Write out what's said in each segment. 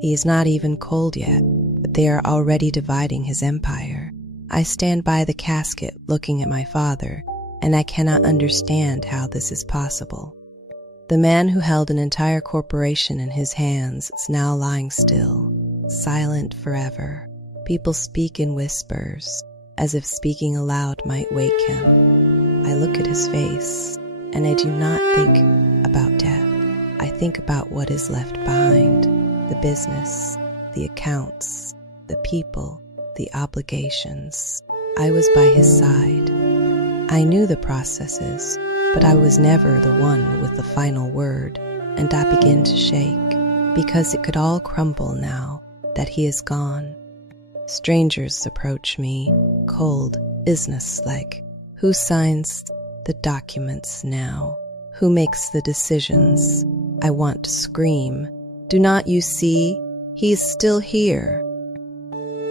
He is not even cold yet, but they are already dividing his empire. I stand by the casket looking at my father, and I cannot understand how this is possible. The man who held an entire corporation in his hands is now lying still, silent forever. People speak in whispers, as if speaking aloud might wake him. I look at his face, and I do not think about death. I think about what is left behind, the business, the accounts, the people, the obligations. I was by his side. I knew the processes, but I was never the one with the final word, and I began to shake, because it could all crumble now that he is gone. Strangers approach me, cold, business-like. Who signs the documents now? Who makes the decisions? I want to scream. Do not you see? He is still here.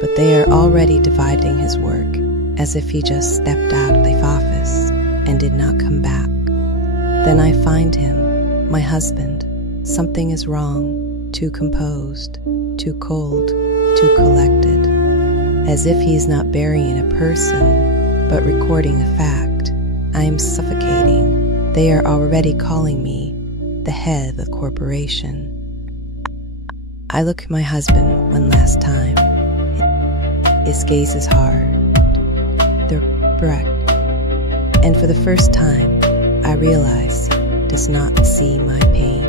But they are already dividing his work, as if he just stepped out of the office and did not come back. Then I find him, my husband. Something is wrong, too composed, too cold, too collected. As if he's not burying a person, but recording a fact. I am suffocating. They are already calling me the head of the corporation. I look at my husband one last time. His gaze is hard, direct, and for the first time, I realize he does not see my pain.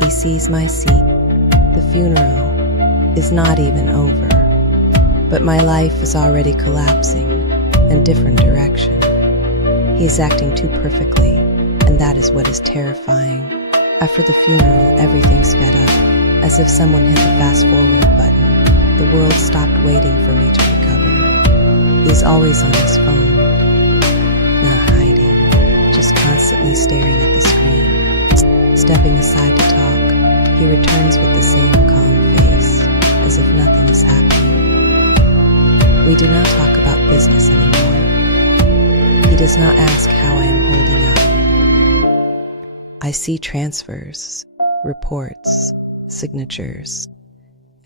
He sees my seat. The funeral is not even over, but my life is already collapsing in a different direction. He is acting too perfectly, and that is what is terrifying. After the funeral, everything sped up, as if someone hit the fast-forward button. The world stopped waiting for me to recover. He's always on his phone, not hiding, just constantly staring at the screen. Stepping aside to talk, he returns with the same calm face, as if nothing is happening. We do not talk about business anymore. He does not ask how I am holding up. I see transfers, reports, signatures.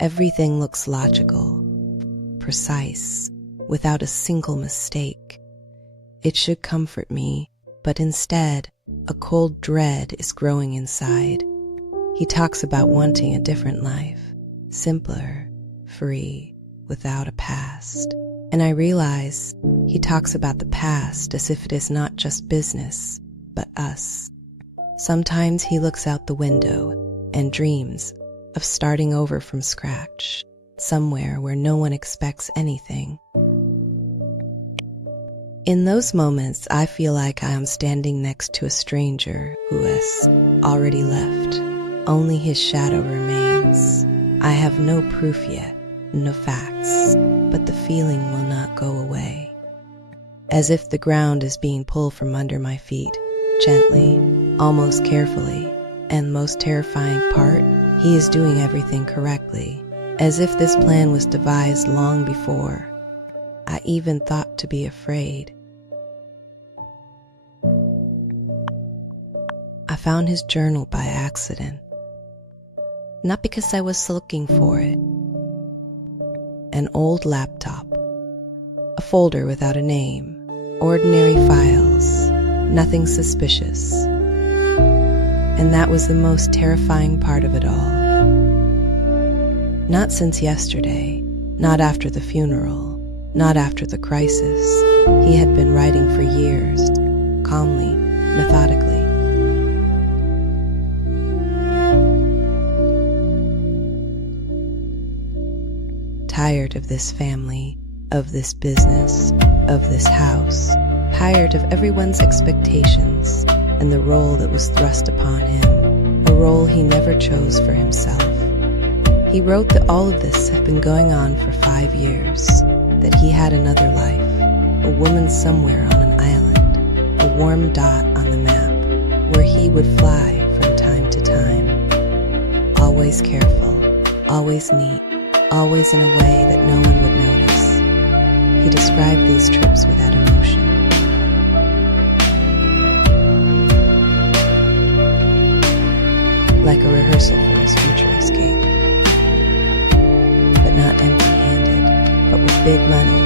Everything looks logical, precise, without a single mistake. It should comfort me, but instead, a cold dread is growing inside. He talks about wanting a different life, simpler, free, without a past. And I realize he talks about the past as if it is not just business, but us. Sometimes he looks out the window and dreams of starting over from scratch, somewhere where no one expects anything. In those moments, I feel like I am standing next to a stranger who has already left. Only his shadow remains. I have no proof yet, no facts, but the feeling will not go away. As if the ground is being pulled from under my feet, gently, almost carefully, and most terrifying part, he is doing everything correctly, as if this plan was devised long before. I even thought to be afraid. I found his journal by accident, not because I was looking for it. An old laptop, a folder without a name, ordinary files, nothing suspicious. And that was the most terrifying part of it all. Not since yesterday, not after the funeral, not after the crisis. He had been writing for years, calmly, methodically. Tired of this family, of this business, of this house, tired of everyone's expectations and the role that was thrust upon him, a role he never chose for himself. He wrote that all of this had been going on for 5 years, that he had another life, a woman somewhere on an island, a warm dot on the map, where he would fly from time to time. Always careful, always neat, always in a way that no one would notice. He described these trips without emotion. Like a rehearsal for his future escape. big money,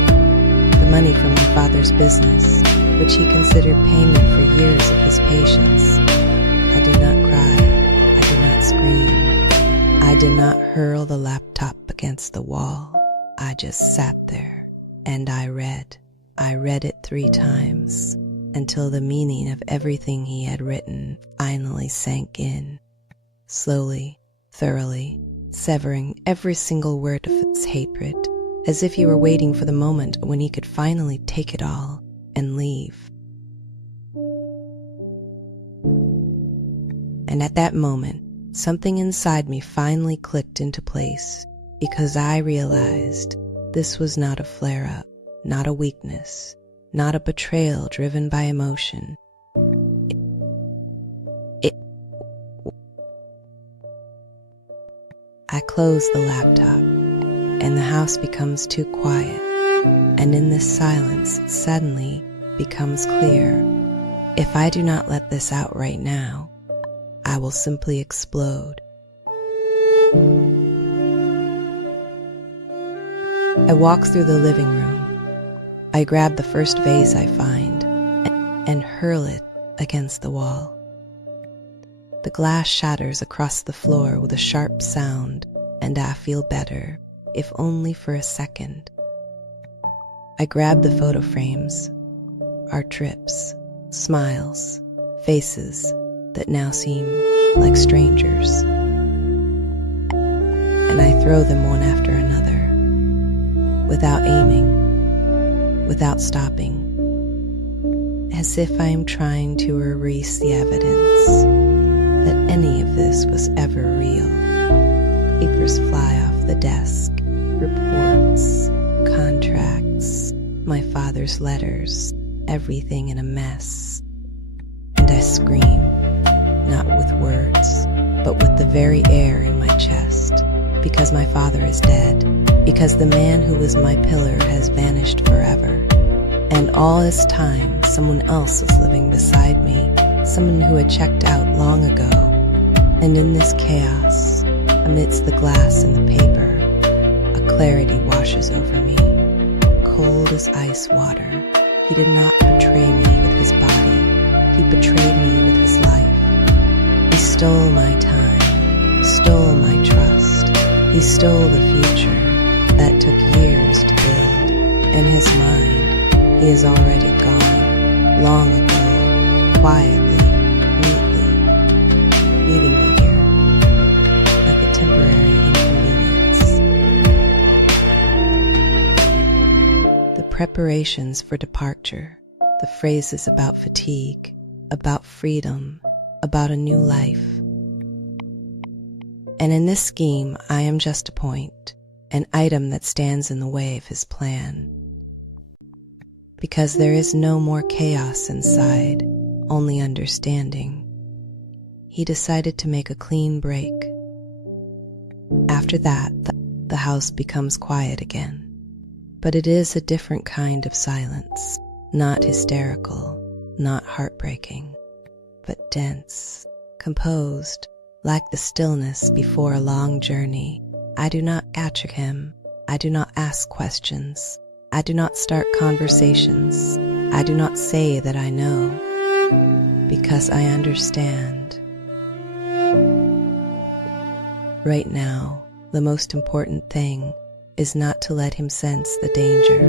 the money from my father's business, which he considered payment for years of his patience. I did not cry. I did not scream. I did not hurl the laptop against the wall. I just sat there and I read. I read it 3 times until the meaning of everything he had written finally sank in, slowly, thoroughly, severing every single word of its hatred, as if he were waiting for the moment when he could finally take it all and leave. And at that moment, something inside me finally clicked into place, because I realized this was not a flare-up, not a weakness, not a betrayal driven by emotion. I close the laptop, and the house becomes too quiet, and in this silence it suddenly becomes clear. If I do not let this out right now, I will simply explode. I walk through the living room. I grab the first vase I find and hurl it against the wall. The glass shatters across the floor with a sharp sound, and I feel better, if only for a second. I grab the photo frames, our trips, smiles, faces that now seem like strangers, and I throw them one after another, without aiming, without stopping, as if I am trying to erase the evidence that any of this was ever real. Papers fly off the desk, reports, contracts, my father's letters, everything in a mess. And I scream, not with words, but with the very air in my chest, because my father is dead, because the man who was my pillar has vanished forever. And all this time, someone else was living beside me, someone who had checked out long ago. And in this chaos, amidst the glass and the paper, a clarity washes over me, cold as ice water. He did not betray me with his body. He betrayed me with his life. He stole my time, stole my trust. He stole the future that took years to build. In his mind, he is already gone, long ago, quietly, neatly, leaving me here, like a temporary inconvenience. The preparations for departure, the phrases about fatigue, about freedom, about a new life. And in this scheme, I am just a point, an item that stands in the way of his plan. Because there is no more chaos inside, only understanding. He decided to make a clean break. After that, the house becomes quiet again. But it is a different kind of silence, not hysterical, not heartbreaking, but dense, composed, like the stillness before a long journey. I do not catch him. I do not ask questions. I do not start conversations. I do not say that I know, because I understand. Right now, the most important thing is not to let him sense the danger.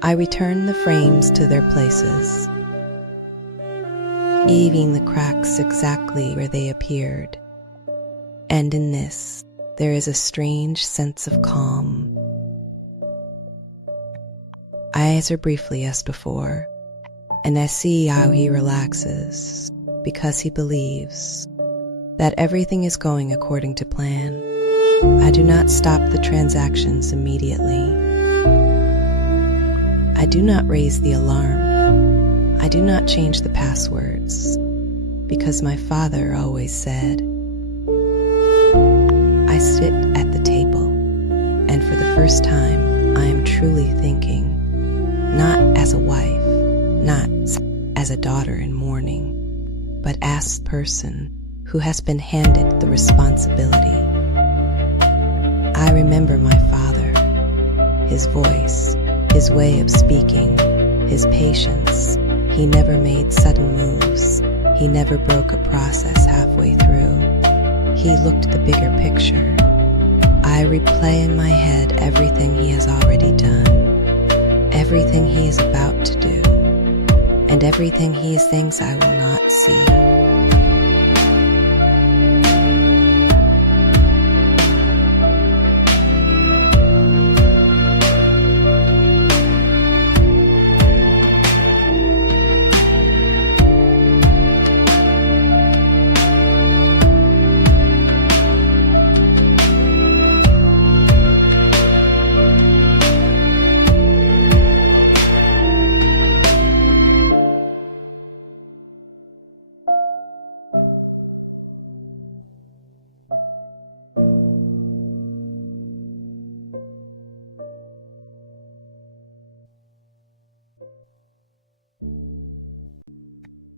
I return the frames to their places, leaving the cracks exactly where they appeared. And in this, there is a strange sense of calm. I answer briefly as before, and I see how he relaxes, because he believes that everything is going according to plan. I do not stop the transactions immediately. I do not raise the alarm. I do not change the passwords, because my father always said, I sit at the table, and for the first time, I am truly thinking, not as a wife, not as a daughter in mourning, but as a person who has been handed the responsibility. I remember my father, his voice, his way of speaking, his patience. He never made sudden moves. He never broke a process halfway through. He looked at the bigger picture. I replay in my head everything he has already done, everything he is about to do, and everything he thinks I will not see.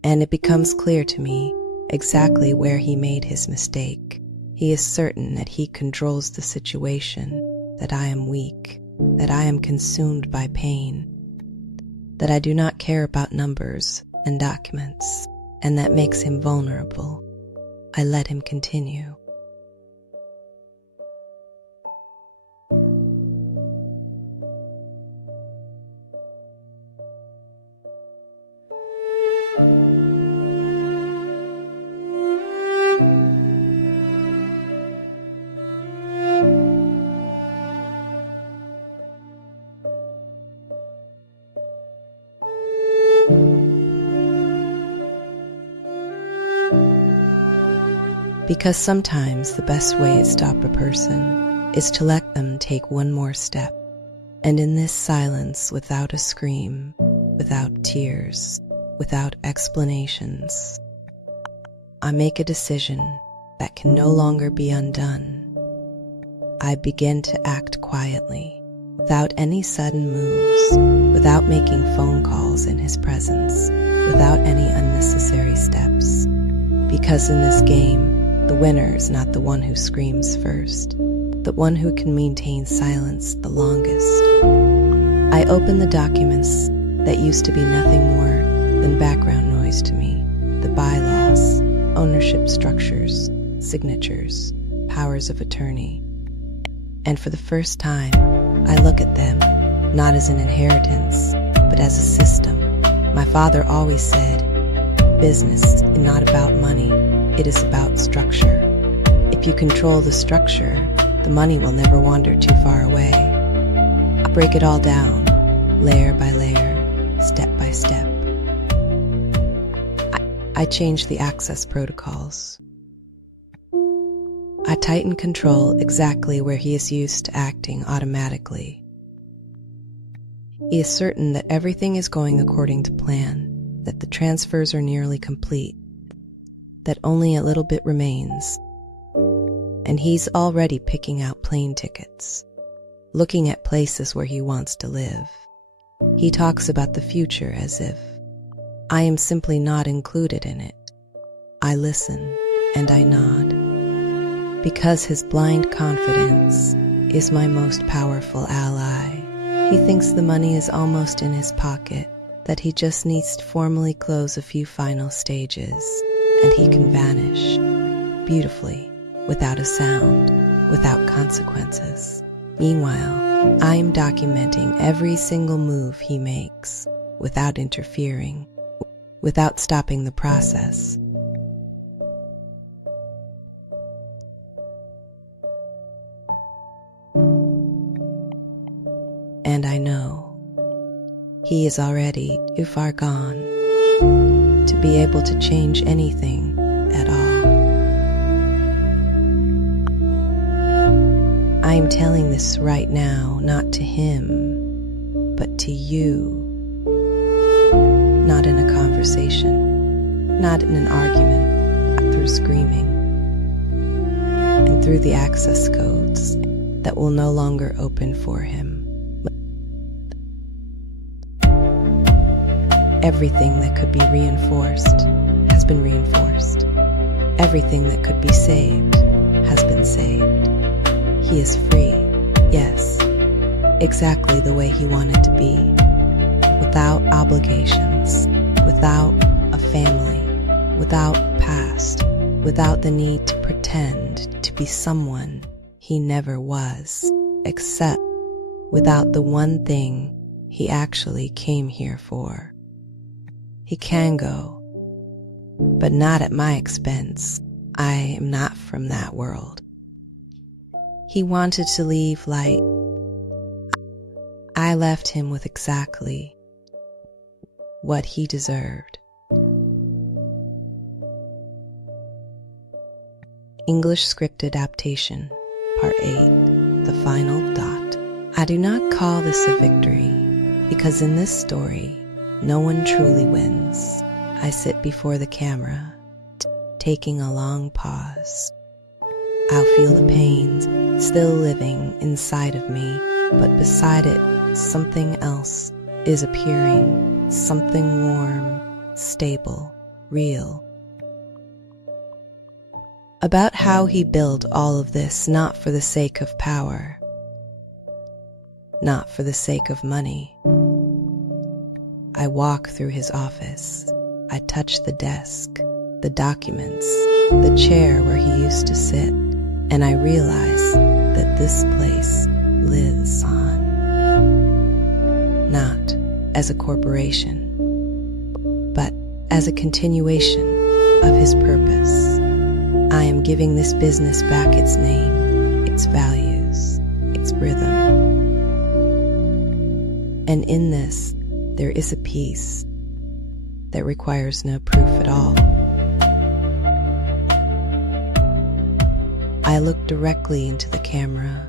And it becomes clear to me exactly where he made his mistake. He is certain that he controls the situation, that I am weak, that I am consumed by pain, that I do not care about numbers and documents, and that makes him vulnerable. I let him continue. Because sometimes the best way to stop a person is to let them take one more step. And in this silence, without a scream, without tears, without explanations, I make a decision that can no longer be undone. I begin to act quietly, without any sudden moves, without making phone calls in his presence, without any unnecessary steps. Because in this game, the winner is not the one who screams first, but one who can maintain silence the longest. I open the documents that used to be nothing more than background noise to me, the bylaws, ownership structures, signatures, powers of attorney. And for the first time, I look at them not as an inheritance, but as a system. My father always said, business is not about money, it is about structure. If you control the structure, the money will never wander too far away. I break it all down, layer by layer, step by step. I change the access protocols. I tighten control exactly where he is used to acting automatically. He is certain that everything is going according to plan, that the transfers are nearly complete, that only a little bit remains. And he's already picking out plane tickets, looking at places where he wants to live. He talks about the future as if I am simply not included in it. I listen and I nod, because his blind confidence is my most powerful ally. He thinks the money is almost in his pocket, that he just needs to formally close a few final stages, and he can vanish beautifully, without a sound, without consequences. Meanwhile, I am documenting every single move he makes, without interfering, without stopping the process. And I know he is already too far gone to be able to change anything at all. I am telling this right now, not to him, but to you. Not in a conversation, not in an argument, but through screaming, and through the access codes that will no longer open for him. Everything that could be reinforced has been reinforced. Everything that could be saved has been saved. He is free, yes. exactly the way he wanted to be, without obligations, without a family, without past, without the need to pretend to be someone he never was, except without the one thing he actually came here for. He can go, but not at my expense. I am not from that world. He wanted to leave light. I left him with exactly what he deserved. English script adaptation, Part 8, The Final Dot. I do not call this a victory, because in this story, no one truly wins. I sit before the camera, taking a long pause. I'll feel the pains still living inside of me, but beside it, something else is appearing, something warm, stable, real. About how he built all of this not for the sake of power, not for the sake of money. I walk through his office. I touch the desk, the documents, the chair where he used to sit, and I realize that this place lives on. Not as a corporation, but as a continuation of his purpose. I am giving this business back its name, its values, its rhythm. And in this, there is a peace that requires no proof at all. I look directly into the camera,